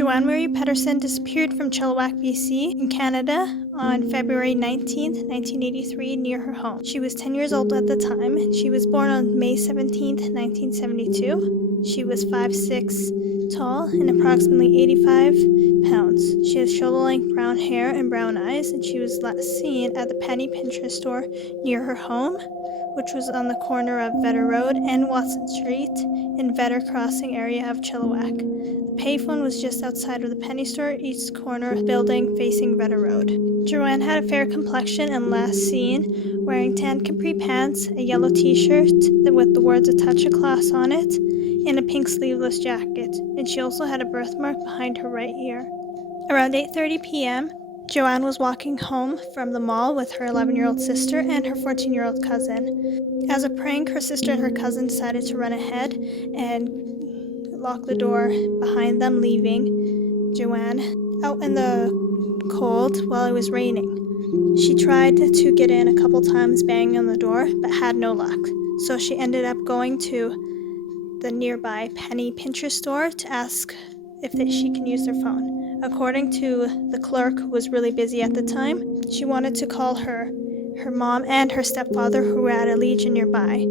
Joanne Marie Pedersen disappeared from Chilliwack, BC, in Canada on February 19, 1983, near her home. She was 10 years old at the time. She was born on May 17, 1972. She was 5'6" tall and approximately 85 pounds. She has shoulder-length brown hair and brown eyes, and she was last seen at the penny pincher store near her home, which was on the corner of Vetter Road and Watson Street in Vetter Crossing area of Chilliwack. The payphone was just outside of the penny store, east corner building facing Vetter Road. Joanne had a fair complexion and last seen wearing tan capri pants, a yellow t-shirt with the words "A Touch of Class" on it, and a pink sleeveless jacket, and she also had a birthmark behind her right ear. Around 8:30 p.m., Joanne was walking home from the mall with her 11-year-old sister and her 14-year-old cousin. As a prank, her sister and her cousin decided to run ahead and lock the door behind them, leaving Joanne out in the cold while it was raining. She tried to get in a couple times, banging on the door, but had no luck. So she ended up going to the nearby penny pincher store to ask if she can use their phone. According to the clerk, who was really busy at the time, she wanted to call her mom and her stepfather, who were at a Legion nearby.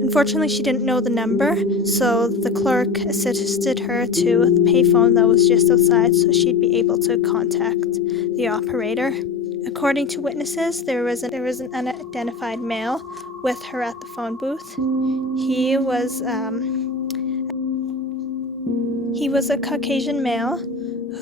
Unfortunately, she didn't know the number, so the clerk assisted her to the payphone that was just outside so she'd be able to contact the operator. According to witnesses, there was an unidentified male with her at the phone booth. He was a Caucasian male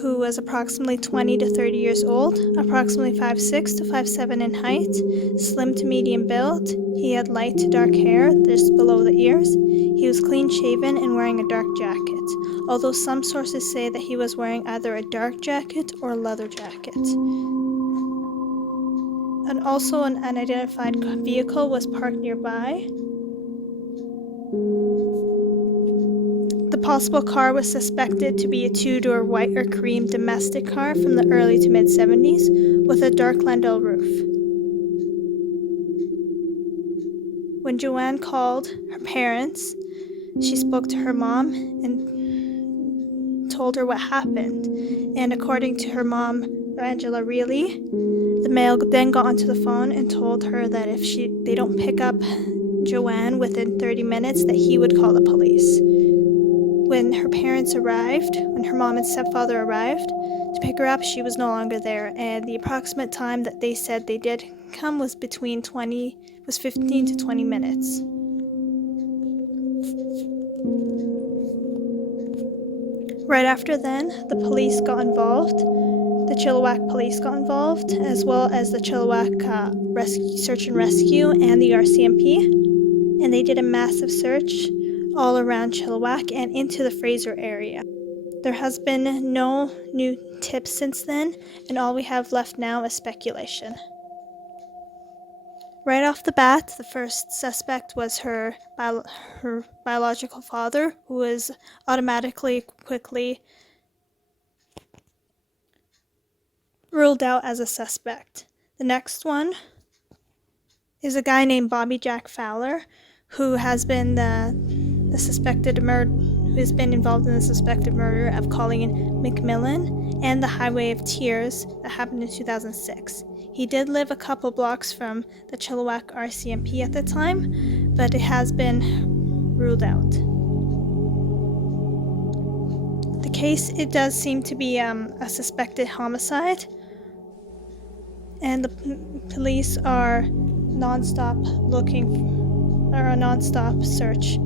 who was approximately 20 to 30 years old, approximately 5'6" to 5'7" in height, slim to medium build. He had light to dark hair just below the ears. He was clean-shaven and wearing a dark jacket, although some sources say that he was wearing either a dark jacket or a leather jacket. And also an unidentified vehicle was parked nearby. The possible car was suspected to be a two-door white or cream domestic car from the early to mid-70s with a dark Landau roof. When Joanne called her parents, she spoke to her mom and told her what happened. And according to her mom, Angela Reilly, the male then got onto the phone and told her that if they don't pick up Joanne within 30 minutes, that he would call the police. When her parents arrived, when her mom and stepfather arrived to pick her up, she was no longer there, and the approximate time that they said they did come was 15 to 20 minutes. Right after then, the police got involved. The Chilliwack police got involved, as well as the Chilliwack search and rescue and the RCMP, and they did a massive search all around Chilliwack and into the Fraser area. There has been no new tips since then, and all we have left now is speculation. Right off the bat, the first suspect was her biological father, who was quickly ruled out as a suspect. The next one is a guy named Bobby Jack Fowler, who has been who's been involved in the suspected murder of Colleen McMillan and the Highway of Tears that happened in 2006. He did live a couple blocks from the Chilliwack RCMP at the time, but it has been ruled out. The case, it does seem to be a suspected homicide, and the police are a non-stop search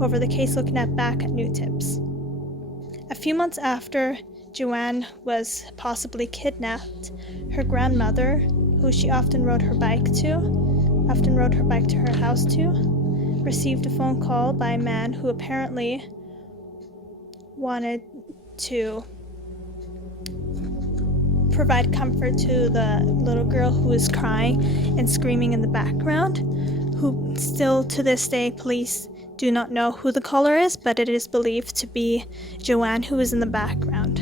over the case, looking back at new tips. A few months after Joanne was possibly kidnapped, her grandmother, who she often rode her bike to her house to, received a phone call by a man who apparently wanted to provide comfort to the little girl who was crying and screaming in the background, who still to this day police do not know who the caller is, but it is believed to be Joanne, who is in the background.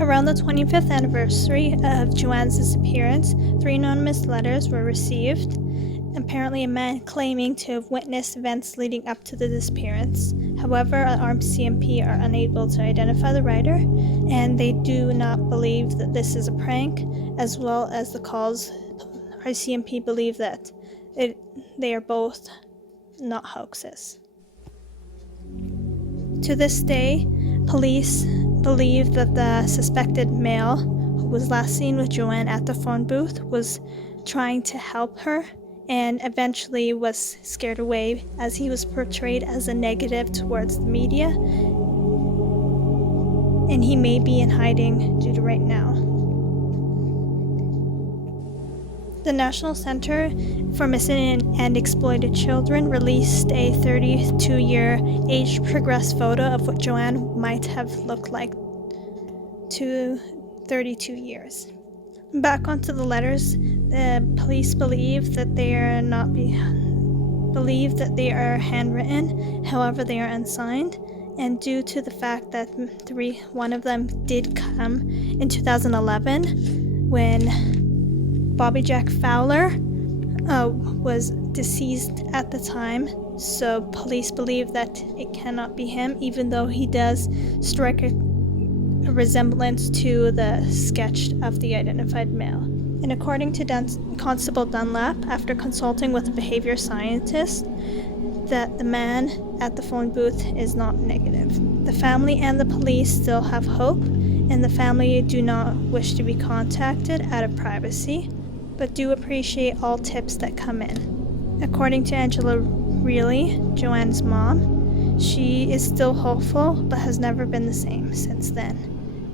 Around the 25th anniversary of Joanne's disappearance, 3 anonymous letters were received, apparently a man claiming to have witnessed events leading up to the disappearance. However, RCMP are unable to identify the writer, and they do not believe that this is a prank, as well as the calls. RCMP believe that they are both not hoaxes. To this day, police believe that the suspected male who was last seen with Joanne at the phone booth was trying to help her and eventually was scared away as he was portrayed as a negative towards the media, and he may be in hiding due to right now. The National Center for Missing and Exploited Children released a 32-year age-progressed photo of what Joanne might have looked like to 32 years. Back onto the letters, the police believe that they are handwritten, however they are unsigned, and due to the fact that one of them did come in 2011 when Bobby Jack Fowler was deceased at the time, so police believe that it cannot be him, even though he does strike a resemblance to the sketch of the identified male. And according to Constable Dunlap, after consulting with a behavior scientist, that the man at the phone booth is not negative. The family and the police still have hope, and the family do not wish to be contacted out of privacy, but do appreciate all tips that come in. According to Angela Reilly, Joanne's mom, she is still hopeful, but has never been the same since then.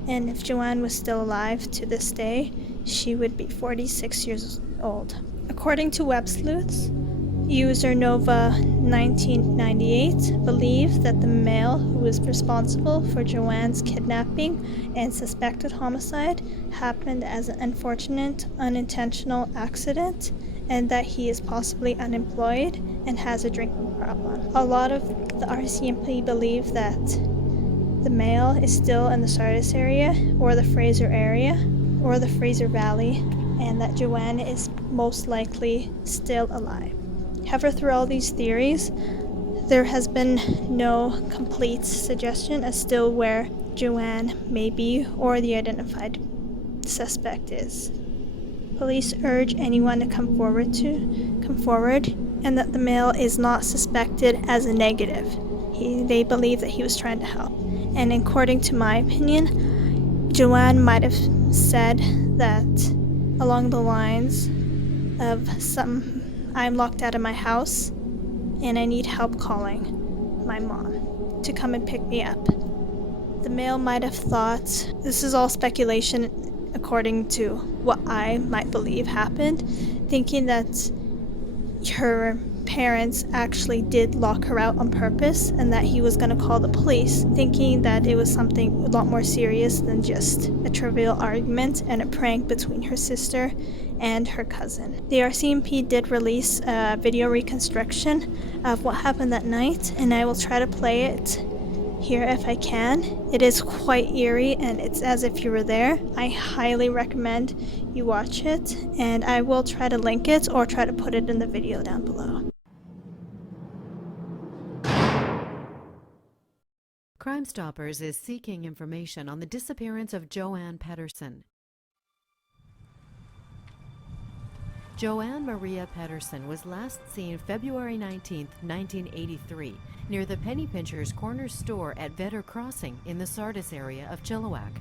And if Joanne was still alive to this day, she would be 46 years old. According to Web Sleuths, user Nova1998 believed that the male who was responsible for Joanne's kidnapping and suspected homicide happened as an unfortunate, unintentional accident, and that he is possibly unemployed and has a drinking problem. A lot of the RCMP believe that the male is still in the Sardis area, or the Fraser area, or the Fraser Valley, and that Joanne is most likely still alive. However, through all these theories, there has been no complete suggestion as to where Joanne may be or the identified suspect is. Police urge anyone to come forward, and that the male is not suspected as a negative. They believe that he was trying to help. And according to my opinion, Joanne might have said that along the lines of I'm locked out of my house and I need help calling my mom to come and pick me up. The male might have thought, this is all speculation according to what I might believe happened, thinking that her parents actually did lock her out on purpose and that he was going to call the police, thinking that it was something a lot more serious than just a trivial argument and a prank between her sister and her cousin. The RCMP did release a video reconstruction of what happened that night, and I will try to play it here if I can. It is quite eerie and it's as if you were there. I highly recommend you watch it, and I will try to link it or try to put it in the video down below. Crimestoppers is seeking information on the disappearance of Joanne Pedersen. Joanne Maria Pedersen was last seen February 19, 1983, near the Penny Pincher's corner store at Vedder Crossing in the Sardis area of Chilliwack.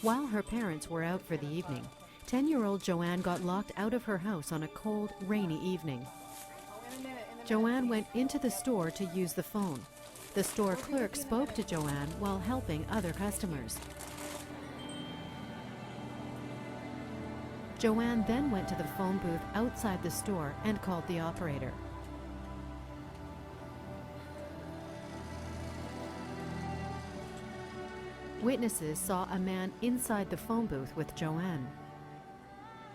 While her parents were out for the evening, 10-year-old Joanne got locked out of her house on a cold, rainy evening. Joanne went into the store to use the phone. The store clerk spoke to Joanne while helping other customers. Joanne then went to the phone booth outside the store and called the operator. Witnesses saw a man inside the phone booth with Joanne.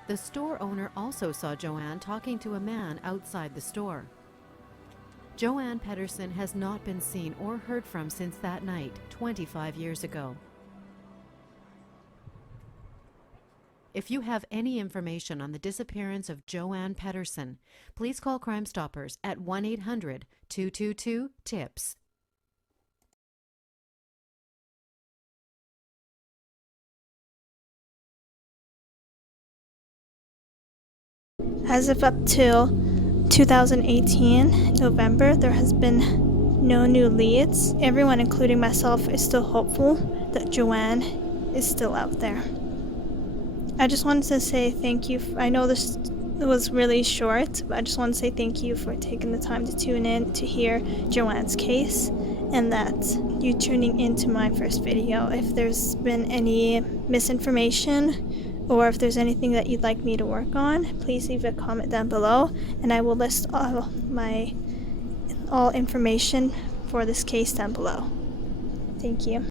The store owner also saw Joanne talking to a man outside the store. Joanne Pedersen has not been seen or heard from since that night, 25 years ago. If you have any information on the disappearance of Joanne Pedersen, please call Crimestoppers at 1-800-222-TIPS. As of up till 2018 November, there has been no new leads. Everyone, including myself, is still hopeful that Joanne is still out there. I just wanted to say thank you. I know this was really short, but I just want to say thank you for taking the time to tune in to hear Joanne's case, and that you tuning into my first video. If there's been any misinformation or if there's anything that you'd like me to work on, please leave a comment down below, and I will list all information for this case down below. Thank you.